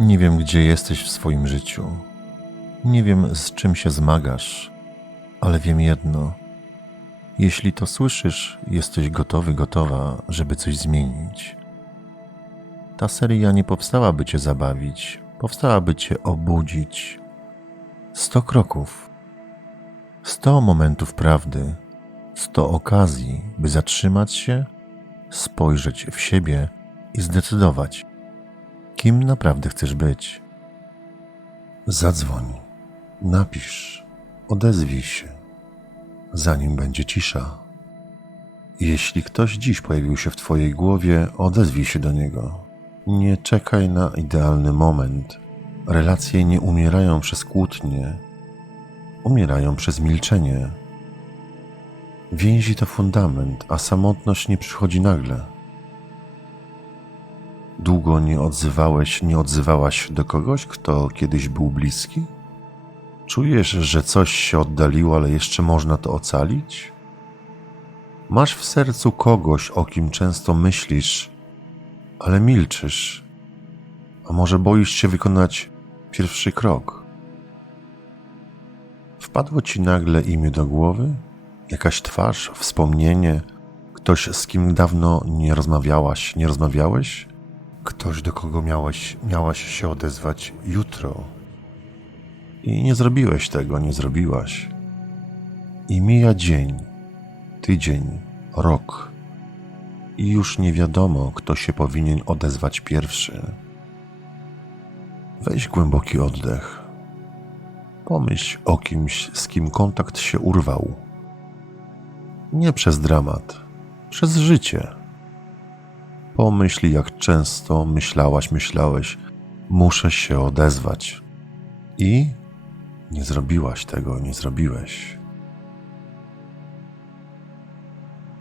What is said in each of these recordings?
Nie wiem, gdzie jesteś w swoim życiu. Nie wiem, z czym się zmagasz, ale wiem jedno. Jeśli to słyszysz, jesteś gotowy, gotowa, żeby coś zmienić. Ta seria nie powstała, by cię zabawić, powstała, by cię obudzić. Sto kroków, sto momentów prawdy, sto okazji, by zatrzymać się, spojrzeć w siebie i zdecydować, kim naprawdę chcesz być. Zadzwoń, napisz, odezwij się, zanim będzie cisza. Jeśli ktoś dziś pojawił się w Twojej głowie, odezwij się do niego. Nie czekaj na idealny moment. Relacje nie umierają przez kłótnie, umierają przez milczenie. Więzi to fundament, a samotność nie przychodzi nagle. Długo nie odzywałeś, nie odzywałaś do kogoś, kto kiedyś był bliski? Czujesz, że coś się oddaliło, ale jeszcze można to ocalić? Masz w sercu kogoś, o kim często myślisz, ale milczysz. A może boisz się wykonać pierwszy krok? Wpadło ci nagle imię do głowy? Jakaś twarz, wspomnienie, ktoś, z kim dawno nie rozmawiałaś, nie rozmawiałeś? Ktoś, do kogo miałeś, miałaś się odezwać jutro. I nie zrobiłeś tego, nie zrobiłaś. I mija dzień, tydzień, rok. I już nie wiadomo, kto się powinien odezwać pierwszy. Weź głęboki oddech. Pomyśl o kimś, z kim kontakt się urwał. Nie przez dramat, przez życie. Pomyśl, jak często myślałaś, myślałeś, muszę się odezwać. I nie zrobiłaś tego, nie zrobiłeś.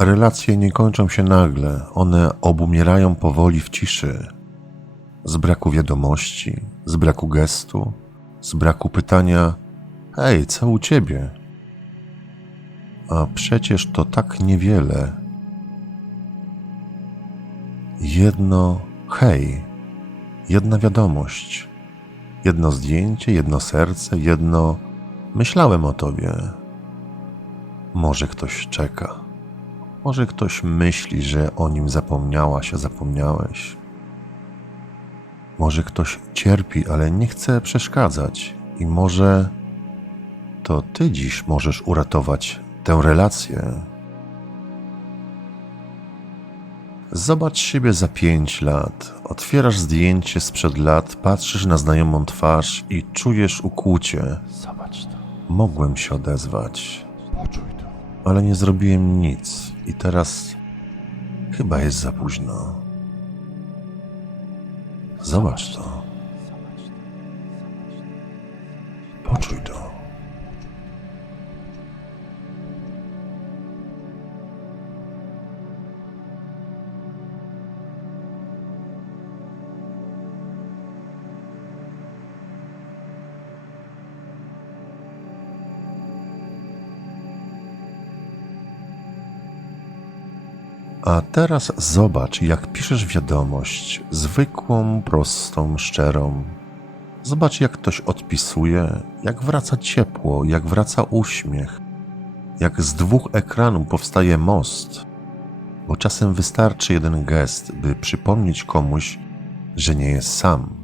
Relacje nie kończą się nagle, one obumierają powoli w ciszy. Z braku wiadomości, z braku gestu, z braku pytania: Hej, co u ciebie? A przecież to tak niewiele. Jedno hej, jedna wiadomość, jedno zdjęcie, jedno serce, jedno myślałem o tobie. Może ktoś czeka. Może ktoś myśli, że o nim zapomniałaś, a zapomniałeś. Może ktoś cierpi, ale nie chce przeszkadzać, i może to ty dziś możesz uratować tę relację. Zobacz siebie za pięć lat. Otwierasz zdjęcie sprzed lat, patrzysz na znajomą twarz i czujesz ukłucie. Zobacz to, Mogłem się odezwać, poczuj to. ale nie zrobiłem nic i teraz chyba jest za późno. Zobacz to, poczuj to. A teraz zobacz, jak piszesz wiadomość, zwykłą, prostą, szczerą. Zobacz, jak ktoś odpisuje, jak wraca ciepło, jak wraca uśmiech, jak z dwóch ekranów powstaje most. Bo czasem wystarczy jeden gest, by przypomnieć komuś, że nie jest sam.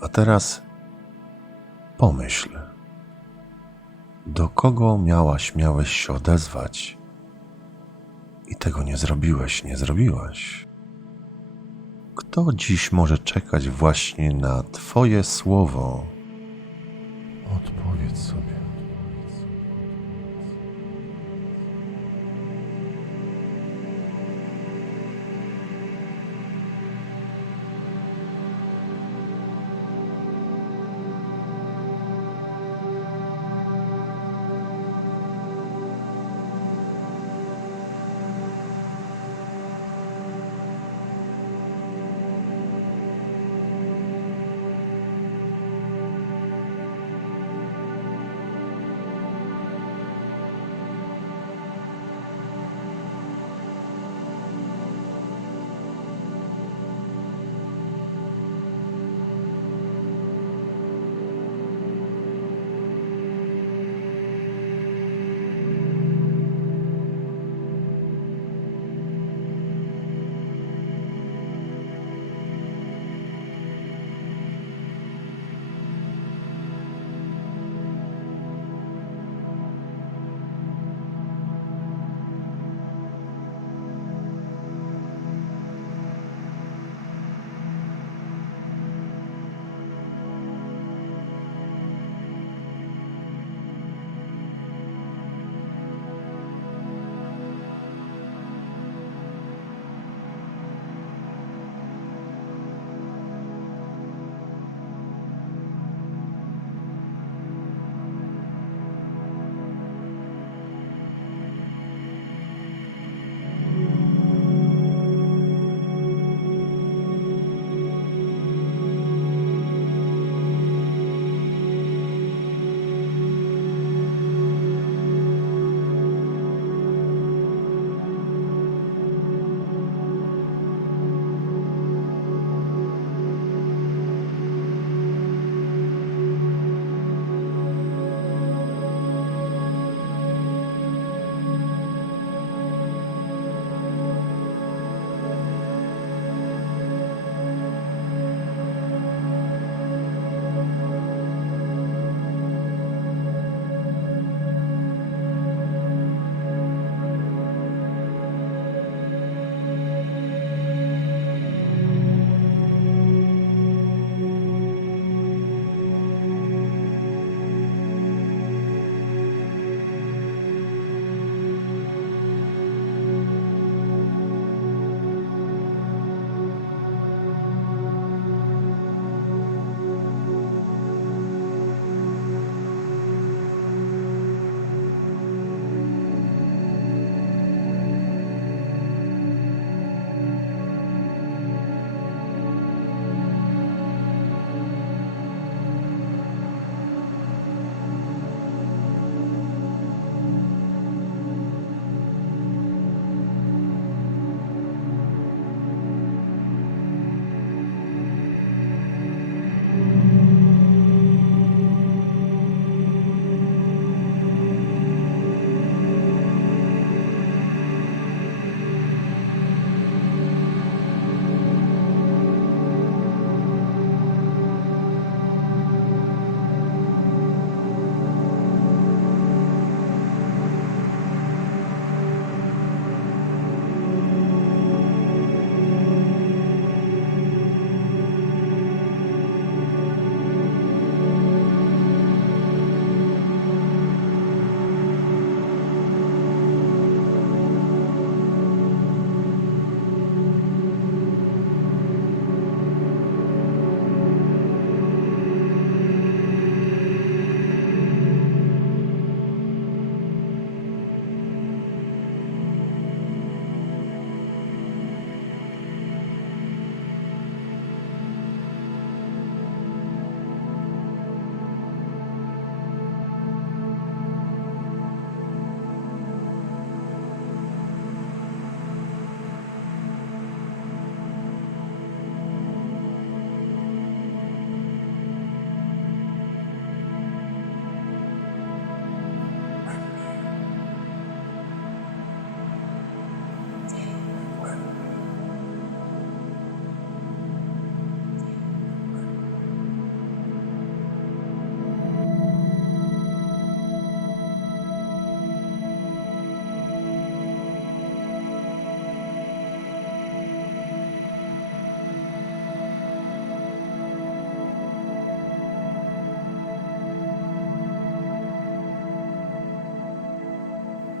A teraz pomyśl, do kogo miałaś, miałeś się odezwać i tego nie zrobiłeś, nie zrobiłaś. Kto dziś może czekać właśnie na Twoje słowo?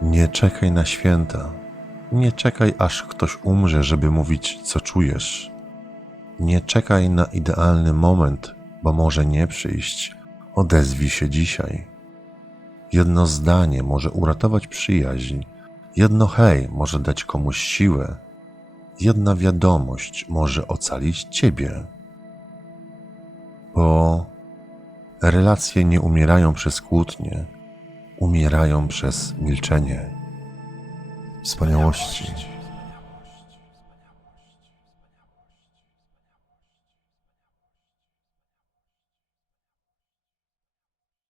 Nie czekaj na święta. Nie czekaj, aż ktoś umrze, żeby mówić, co czujesz. Nie czekaj na idealny moment, bo może nie przyjść. Odezwij się dzisiaj. Jedno zdanie może uratować przyjaźń. Jedno hej może dać komuś siłę. Jedna wiadomość może ocalić ciebie. Bo relacje nie umierają przez kłótnie, umierają przez milczenie. Wspaniałości